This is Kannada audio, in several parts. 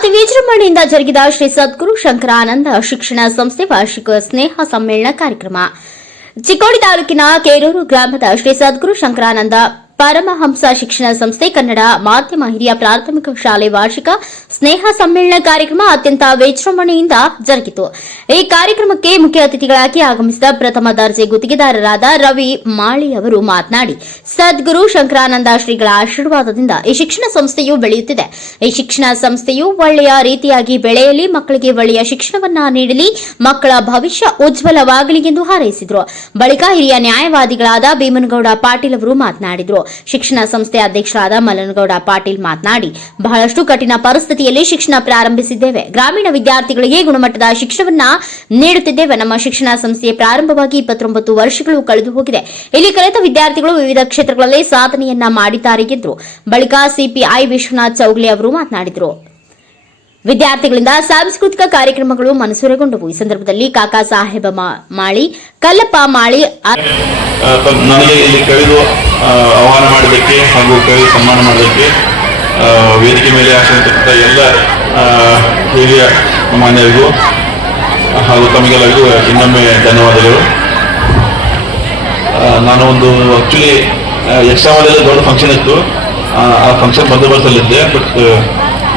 ಅತಿ ವಿಜೃಂಭಣೆಯಿಂದ ಜರುಗಿದ ಶ್ರೀ ಸದ್ಗುರು ಶಂಕರಾನಂದ ಶಿಕ್ಷಣ ಸಂಸ್ಥೆ ವಾರ್ಷಿಕ ಸ್ನೇಹ ಸಮ್ಮೇಳನ ಕಾರ್ಯಕ್ರಮ. ಚಿಕ್ಕೋಡಿ ತಾಲೂಕಿನ ಕೇರೂರು ಗ್ರಾಮದ ಶ್ರೀ ಸದ್ಗುರು ಶಂಕರಾನಂದ ಪರಮಹಂಸ ಶಿಕ್ಷಣ ಸಂಸ್ಥೆ ಕನ್ನಡ ಮಾಧ್ಯಮ ಹಿರಿಯ ಪ್ರಾಥಮಿಕ ಶಾಲೆ ವಾರ್ಷಿಕ ಸ್ನೇಹ ಸಮ್ಮೇಳನ ಕಾರ್ಯಕ್ರಮ ಅತ್ಯಂತ ವಿಜೃಂಭಣೆಯಿಂದ ಜರುಗಿತು. ಈ ಕಾರ್ಯಕ್ರಮಕ್ಕೆ ಮುಖ್ಯ ಅತಿಥಿಗಳಾಗಿ ಆಗಮಿಸಿದ ಪ್ರಥಮ ದರ್ಜೆ ಗುತ್ತಿಗೆದಾರರಾದ ರವಿ ಮಾಳಿ ಅವರು ಮಾತನಾಡಿ, ಸದ್ಗುರು ಶಂಕರಾನಂದ ಶ್ರೀಗಳ ಆಶೀರ್ವಾದದಿಂದ ಈ ಶಿಕ್ಷಣ ಸಂಸ್ಥೆಯು ಬೆಳೆಯುತ್ತಿದೆ. ಈ ಶಿಕ್ಷಣ ಸಂಸ್ಥೆಯು ಒಳ್ಳೆಯ ರೀತಿಯಾಗಿ ಬೆಳೆಯಲಿ, ಮಕ್ಕಳಿಗೆ ಒಳ್ಳೆಯ ಶಿಕ್ಷಣವನ್ನ ನೀಡಲಿ, ಮಕ್ಕಳ ಭವಿಷ್ಯ ಉಜ್ವಲವಾಗಲಿ ಎಂದು ಹಾರೈಸಿದರು. ಬಳಿಕ ಹಿರಿಯ ನ್ಯಾಯವಾದಿಗಳಾದ ಭೀಮನಗೌಡ ಪಾಟೀಲ್ ಅವರು ಮಾತನಾಡಿದರು. ಶಿಕ್ಷಣ ಸಂಸ್ಥೆ ಅಧ್ಯಕ್ಷರಾದ ಮಲ್ಲನಗೌಡ ಪಾಟೀಲ್ ಮಾತನಾಡಿ, ಬಹಳಷ್ಟು ಕಠಿಣ ಪರಿಸ್ಥಿತಿಯಲ್ಲಿ ಶಿಕ್ಷಣ ಪ್ರಾರಂಭಿಸಿದ್ದೇವೆ. ಗ್ರಾಮೀಣ ವಿದ್ಯಾರ್ಥಿಗಳಿಗೆ ಗುಣಮಟ್ಟದ ಶಿಕ್ಷಣವನ್ನ ನೀಡುತ್ತಿದ್ದೇವೆ. ನಮ್ಮ ಶಿಕ್ಷಣ ಸಂಸ್ಥೆ ಪ್ರಾರಂಭವಾಗಿ ಇಪ್ಪತ್ತೊಂಬತ್ತು ವರ್ಷಗಳು ಕಳೆದು ಹೋಗಿದೆ ಇಲ್ಲಿ ಕಲಿತ ವಿದ್ಯಾರ್ಥಿಗಳು ವಿವಿಧ ಕ್ಷೇತ್ರಗಳಲ್ಲಿ ಸಾಧನೆಯನ್ನ ಮಾಡಿದ್ದಾರೆ ಎಂದರು. ಬಳಿಕ ಸಿಪಿಐ ವಿಶ್ವನಾಥ್ ಚೌಗ್ಲೆ ಅವರು ಮಾತನಾಡಿದರು. ವಿದ್ಯಾರ್ಥಿಗಳಿಂದ ಸಾಂಸ್ಕೃತಿಕ ಕಾರ್ಯಕ್ರಮಗಳು ಮನಸೂರೆಗೊಂಡವು. ಈ ಸಂದರ್ಭದಲ್ಲಿ ಕಾಕಾ ಸಾಹೇಬ ಮಾಳಿ, ಕಲ್ಲಪ್ಪ ಮಾಳಿ ನನಗೆ ಇಲ್ಲಿ ಕವಿದು ಆಹ್ವಾನ ಮಾಡಲಿಕ್ಕೆ ಹಾಗೂ ಕವಿ ಸನ್ಮಾನ ಮಾಡಲಿಕ್ಕೆ ವೇದಿಕೆ ಮೇಲೆ ಆಸಕ್ತ ಎಲ್ಲ ಹಿರಿಯ ಮಾನ್ಯರಿಗೂ, ಹಾಗೂ ತಮಗೆಲ್ಲರಿಗೂ ಇನ್ನೊಮ್ಮೆ ಧನ್ಯವಾದಗಳು. ನಾನು ಒಂದು ಆಕ್ಚುಲಿ ಎಕ್ಸಾಮಲ್ಲಿ ದೊಡ್ಡ ಫಂಕ್ಷನ್ ಇತ್ತು. ಆ ಫಂಕ್ಷನ್ ಬಂದೋಬಸ್ತಲ್ಲಿದ್ದೆ ಬಟ್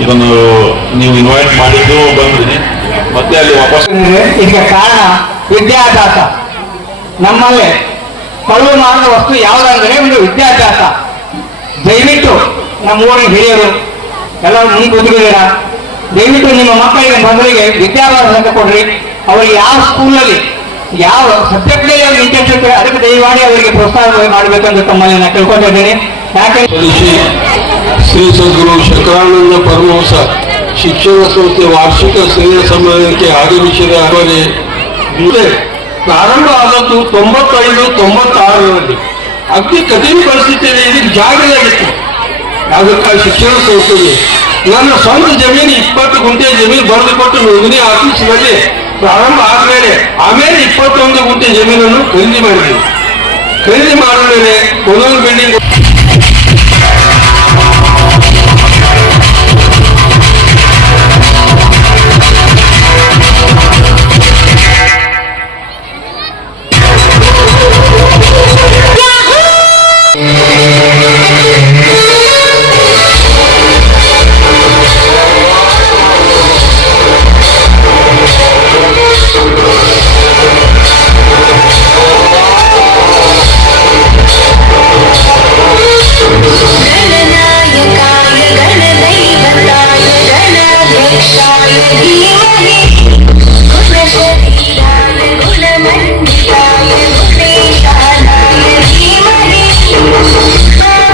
ಇದನ್ನು ನೀವು ಇನ್ವೈಟ್ ಮಾಡಿದ್ದು ಬಂದಿದ್ದೀನಿ ಮತ್ತೆ ಅಲ್ಲಿ ವಾಪಸ್ ಇದಕ್ಕೆ ಕಾರಣ ವಿದ್ಯಾಭ್ಯಾಸ. ನಮ್ಮಲ್ಲಿ ಕಳುವು ಮಾಡುವ ವಸ್ತು ಯಾವುದಂದ್ರೆ ಒಂದು ವಿದ್ಯಾಭ್ಯಾಸ. ದಯವಿಟ್ಟು ನಮ್ಮ ಊರಿನ ಹಿರಿಯರು ಎಲ್ಲರೂ ಮುಂದೆ ಕೂತ್ಕೊಂಡಿರ ದಯವಿಟ್ಟು ನಿಮ್ಮ ಮಕ್ಕಳಿಗೆ ಮಕ್ಕಳಿಗೆ ವಿದ್ಯಾಭ್ಯಾಸ ಕೊಡ್ರಿ. ಅವರಿಗೆ ಯಾವ ಸ್ಕೂಲಲ್ಲಿ ಯಾವ ಸಬ್ಜೆಕ್ಟ್ನಲ್ಲಿ ಅವ್ರಿಗೆ ಇಂಟ್ರೆಸ್ಟ್ ಅದಕ್ಕೆ ದಯಮಾಡಿ ಅವರಿಗೆ ಪ್ರೋತ್ಸಾಹ ಮಾಡಬೇಕಂತ ತಮ್ಮಲ್ಲಿ ನಾನು ತಿಳ್ಕೊಂಡಿದ್ದೀನಿ. ಯಾಕೆ ಶ್ರೀ ಶ್ರೀ ಸದ್ಗುರು ಶಂಕರಾನಂದ ಪರಮಹಂಸ ಶಿಕ್ಷಣ ಸಂಸ್ಥೆ ವಾರ್ಷಿಕ ಸ್ನೇಹ ಸಮ್ಮೇಳನಕ್ಕೆ ಆಗಮಿಸಿದ ಅವರೇ ಪ್ರಾರಂಭ ಆದದ್ದು ತೊಂಬತ್ತೈದು, ತೊಂಬತ್ತಾರರಲ್ಲಿ. ಅತಿ ಕಠಿಣ ಪರಿಸ್ಥಿತಿಯಲ್ಲಿ ಇದಕ್ಕೆ ಜಾಗದಾಗಿತ್ತು ಅದಕ್ಕೆ ಶಿಕ್ಷಣ ಸಂಸ್ಥೆಗೆ, ನನ್ನ ಸ್ವಂತ ಜಮೀನು ಇಪ್ಪತ್ತು ಗುಂಟೆ ಜಮೀನು ಬರೆದು ಕೊಟ್ಟು ನೋಂದಣಿ ಆಫೀಸ್ನಲ್ಲಿ ಪ್ರಾರಂಭ ಆದಮೇಲೆ, ಆಮೇಲೆ ಇಪ್ಪತ್ತೊಂದು ಗುಂಟೆ ಜಮೀನನ್ನು ಖರೀದಿ ಮಾಡಿದೆ. ಖರೀದಿ ಮಾಡಿದ ಮೇಲೆ ಒಂದೊಂದು ಬಿಲ್ಡಿಂಗ್